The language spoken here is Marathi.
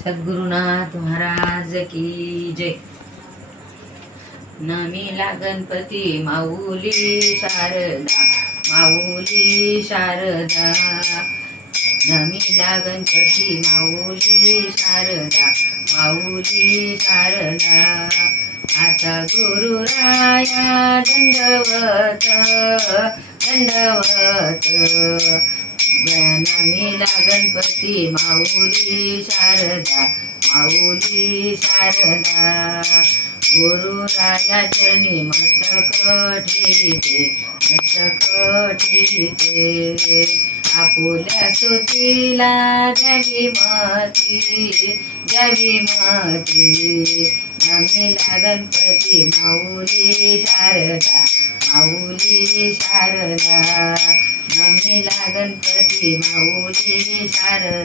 सद्गुरुनाथ महाराज की जय. नमीला गणपती माऊली शारदा, माऊली शारदा. नमीला गणपती माऊली शारदा, माऊली शारदा. आता गुरुराया दंडवत दंडवत. नमीला गणपती माऊली शारदा, माऊली शारदा. गुरुराया चरणी मस्तक ठेविते, मस्तक ठेविते. आपुल्या स्तुतीला द्यावी मती, द्यावी मती. नमीला गणपती माऊली शारदा, माऊली शारदा. नमीला गणपती माऊली शारदा.